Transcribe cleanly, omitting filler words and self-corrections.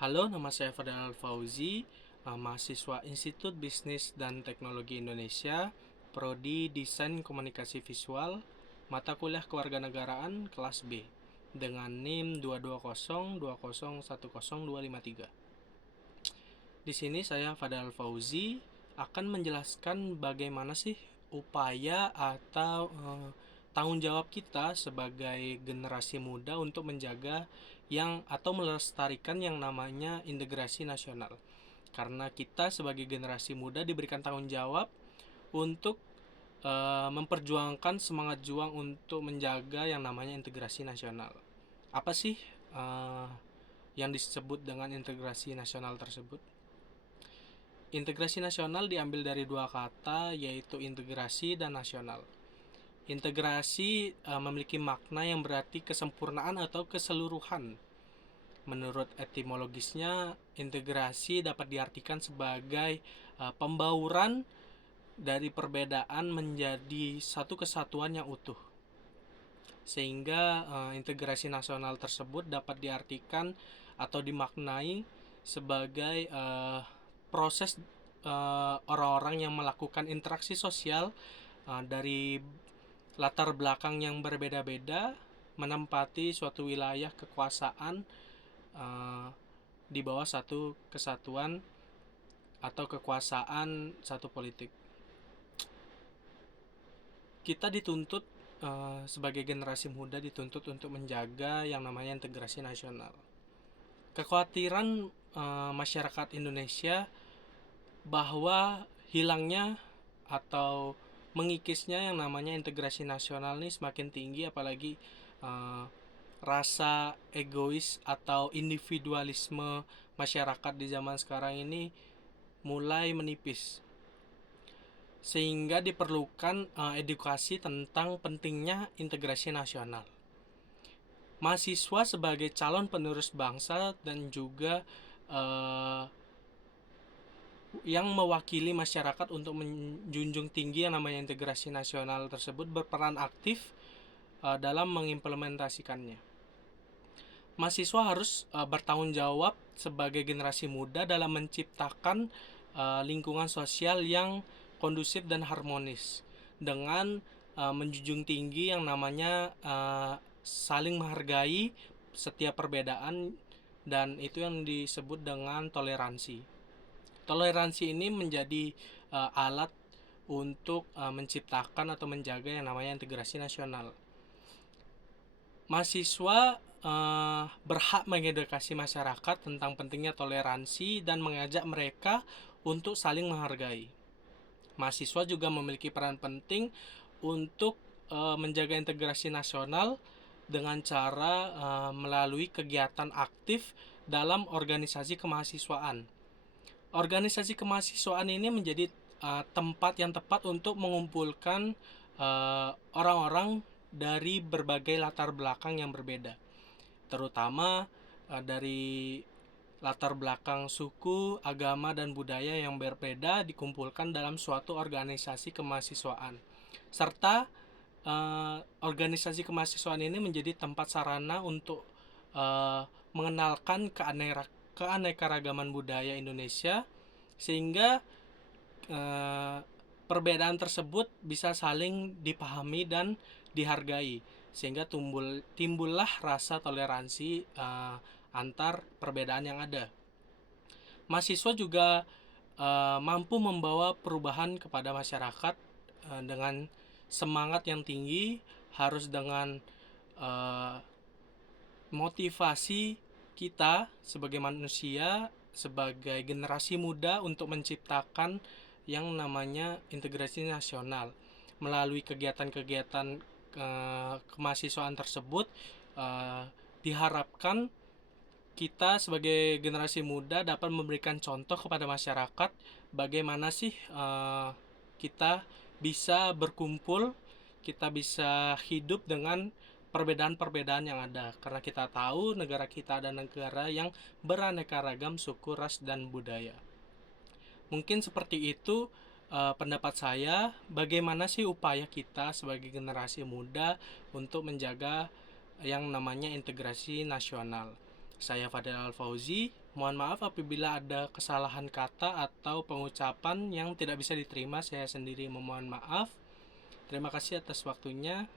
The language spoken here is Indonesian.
Halo, nama saya Fadal Fauzi, mahasiswa Institut Bisnis dan Teknologi Indonesia, Prodi Desain Komunikasi Visual, mata kuliah Kewarganegaraan kelas B, dengan NIM 220201023. Di sini saya Fadal Fauzi akan menjelaskan bagaimana sih upaya atau tanggung jawab kita sebagai generasi muda untuk menjaga yang atau melestarikan yang namanya integrasi nasional. Karena kita sebagai generasi muda diberikan tanggung jawab untuk memperjuangkan semangat juang untuk menjaga yang namanya integrasi nasional. Apa sih yang disebut dengan integrasi nasional tersebut? Integrasi nasional diambil dari dua kata, yaitu integrasi dan nasional. Integrasi memiliki makna yang berarti kesempurnaan atau keseluruhan. Menurut etimologisnya, integrasi dapat diartikan sebagai pembauran dari perbedaan menjadi satu kesatuan yang utuh. Sehingga integrasi nasional tersebut dapat diartikan atau dimaknai sebagai proses orang-orang yang melakukan interaksi sosial dari latar belakang yang berbeda-beda, menempati suatu wilayah kekuasaan di bawah satu kesatuan atau kekuasaan satu politik. Kita dituntut sebagai generasi muda dituntut untuk menjaga yang namanya integrasi nasional. Kekhawatiran masyarakat Indonesia bahwa hilangnya atau mengikisnya yang namanya integrasi nasional ini semakin tinggi, apalagi rasa egois atau individualisme masyarakat di zaman sekarang ini mulai menipis, sehingga diperlukan edukasi tentang pentingnya integrasi nasional. Mahasiswa sebagai calon penerus bangsa dan juga yang mewakili masyarakat untuk menjunjung tinggi yang namanya integrasi nasional tersebut berperan aktif dalam mengimplementasikannya. Mahasiswa harus bertanggung jawab sebagai generasi muda dalam menciptakan lingkungan sosial yang kondusif dan harmonis dengan menjunjung tinggi yang namanya saling menghargai setiap perbedaan, dan itu yang disebut dengan toleransi. Toleransi ini menjadi alat untuk menciptakan atau menjaga yang namanya integrasi nasional. Mahasiswa berhak mengedukasi masyarakat tentang pentingnya toleransi dan mengajak mereka untuk saling menghargai. Mahasiswa juga memiliki peran penting untuk menjaga integrasi nasional dengan cara melalui kegiatan aktif dalam organisasi kemahasiswaan. Organisasi kemahasiswaan ini menjadi tempat yang tepat untuk mengumpulkan orang-orang dari berbagai latar belakang yang berbeda, terutama dari latar belakang suku, agama, dan budaya yang berbeda dikumpulkan dalam suatu organisasi kemahasiswaan. Serta organisasi kemahasiswaan ini menjadi tempat sarana untuk mengenalkan keanekaragaman budaya Indonesia, sehingga perbedaan tersebut bisa saling dipahami dan dihargai, sehingga timbullah rasa toleransi antar perbedaan yang ada. Mahasiswa juga mampu membawa perubahan kepada masyarakat dengan semangat yang tinggi, harus dengan motivasi kita sebagai manusia, sebagai generasi muda untuk menciptakan yang namanya integrasi nasional. Melalui kegiatan-kegiatan kemahasiswaan tersebut diharapkan kita sebagai generasi muda dapat memberikan contoh kepada masyarakat bagaimana sih kita bisa berkumpul, kita bisa hidup dengan perbedaan-perbedaan yang ada, karena kita tahu negara kita adalah negara yang beraneka ragam suku, ras, dan budaya. Mungkin seperti itu pendapat saya, bagaimana sih upaya kita sebagai generasi muda untuk menjaga yang namanya integrasi nasional. Saya Fadel Al-Fauzi. Mohon maaf apabila ada kesalahan kata atau pengucapan yang tidak bisa diterima. Saya sendiri memohon maaf. Terima kasih atas waktunya.